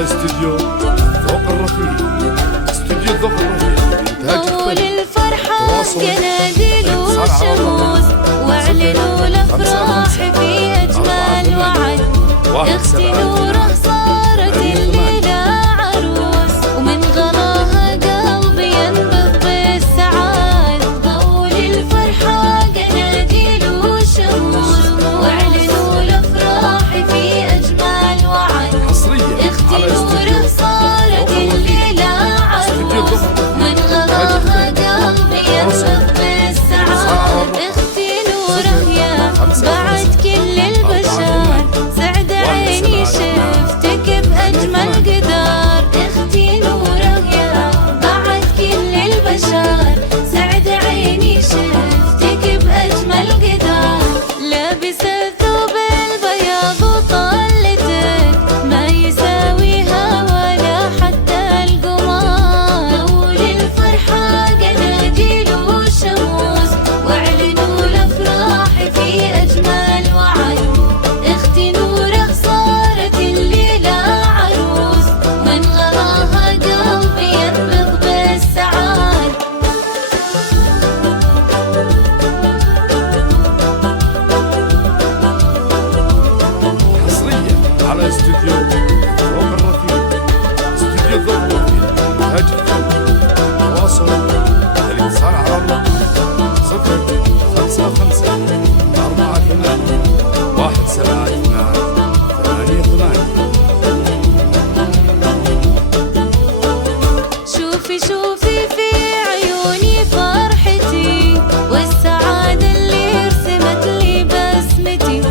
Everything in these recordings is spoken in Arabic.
على استوديو ذوق الرفيع. استوديو ذوق الرفيع إنتاج طول الفن. الفرحة قناديل وشموس، واعلنوا الأفراح في أجمل وعد. اختي نوره صارت الليلة عروس، ومن غلاها قلبي ينبض بالسعاد. طول الفرحة قناديل وشموس، واعلنوا الأفراح في أجمل وعد. اختي نوره صارت الليلة عروس، من غلاها قلبي ينبض بالسعاد. اختي نوره يا بعد كل البشر، سعد عيني شفتك بأجمل قدر. اختي نوره يا بعد كل البشر، سعد عيني شفتك بأجمل قدر. لابسة ثوب البياض وطلتك، ما يساويها ولا حتى القمر. طول الفرحة قناديل وشموس، واعلنوا الأفراح في أجمل وعد. اختي نوره صارت الليلة عروس، من غلاها قلبي ينبض بالسعاد. حصريا على استوديو ذوق الرفيع. استوديو ذوق الرفيع إنتاج الفن. تواصل الاتصال على الرقم 055 48 172 88. شوفي شوفي في عيوني فرحتي، والسعادة اللي رسمت لي بسمتي.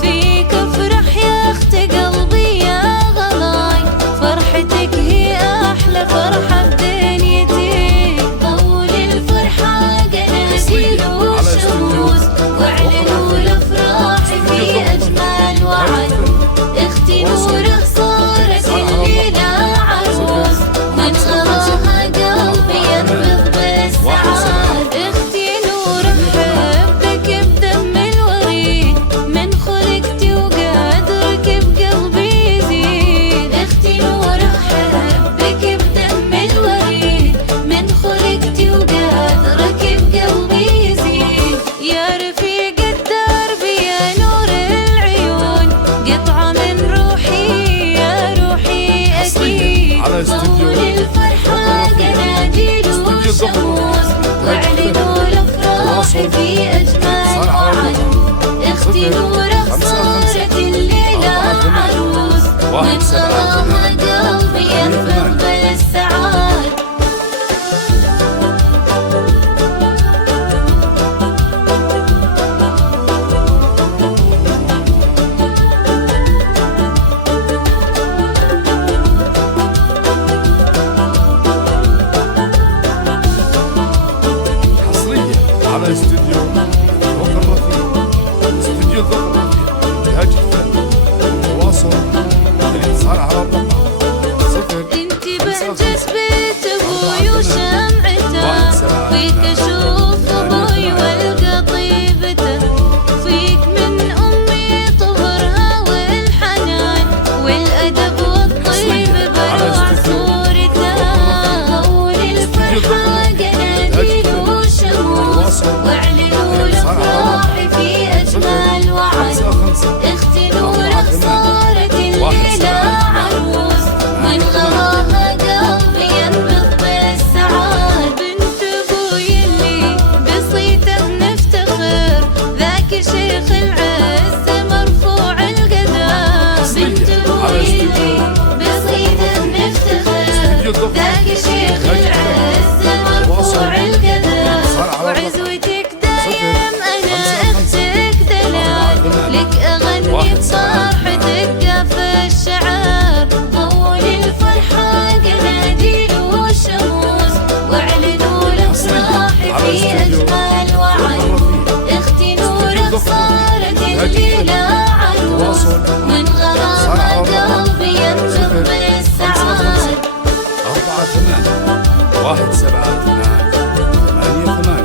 فيك افرح يا اخت قلبي يا غلاي، فرحتك هي احلى فرحة بدنيتي. طول الفرحة قناديل وشموس، واعلنوا الافراح في اجمل وعد. اختي نوره صارت الليلة عروس، من غلاها قلبي ينبض بالسعاد. اختي نوره حبك بدم الوريد، من خلقتي وقدرك بقلبي يزيد. اختي نوره حبك بدم الوريد، من خلقتي وقدرك بقلبي يزيد. يا رفيق الدرب يا نور العيون، قطعة من روحي يا روحي أكيد. على استوديو طول الفرحة قناديل وشموس، واعلنوا الأفراح في أجمل وعد. اختي نوره صارت الليلة عروس، من غلاها قلبي ينبض بالسعاد. حصريا على استوديو ذوق الرفيع. استوديو ذوق الرفيع إنتاج الفن. تواصل الاتصال على الرقم 0 انتي بهجة بيت ابوي وشمعته، فيك اشوف ابوي والقى طيبته. فيك من امي طهرها والحنان، والادب والطيب بروع صورته. طول الفرحة قناديل وشموس، واعلنوا الافراح في اجمل وعد. اختي نوره صارت الليلة عروس، من غلاها قلبي ينبض بالسعاد. بنت ابوي اللي بصيته بنفتخر، ذاك شيخ العز مرفوع القدر. بنت ابوي اللي بصيته بنفتخر، ذاك شيخ العز مرفوع القدر. وعزوتك دايم انا اختك دلال، لك اغني بصاحتك قاف الشعر. طول الفرحة قناديل وشموس، واعلنوا الافراح في اجمل وعد. اختي نوره صارت الليلة عروس، من غلاها قلبي ينبض بالسعاد. 48 172 88.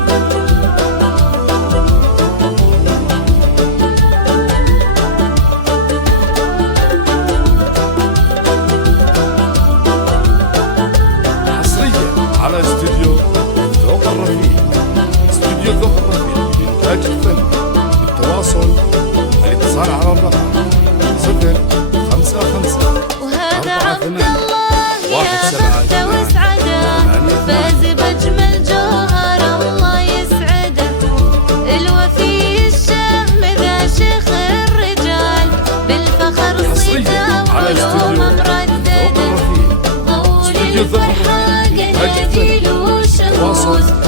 يفوز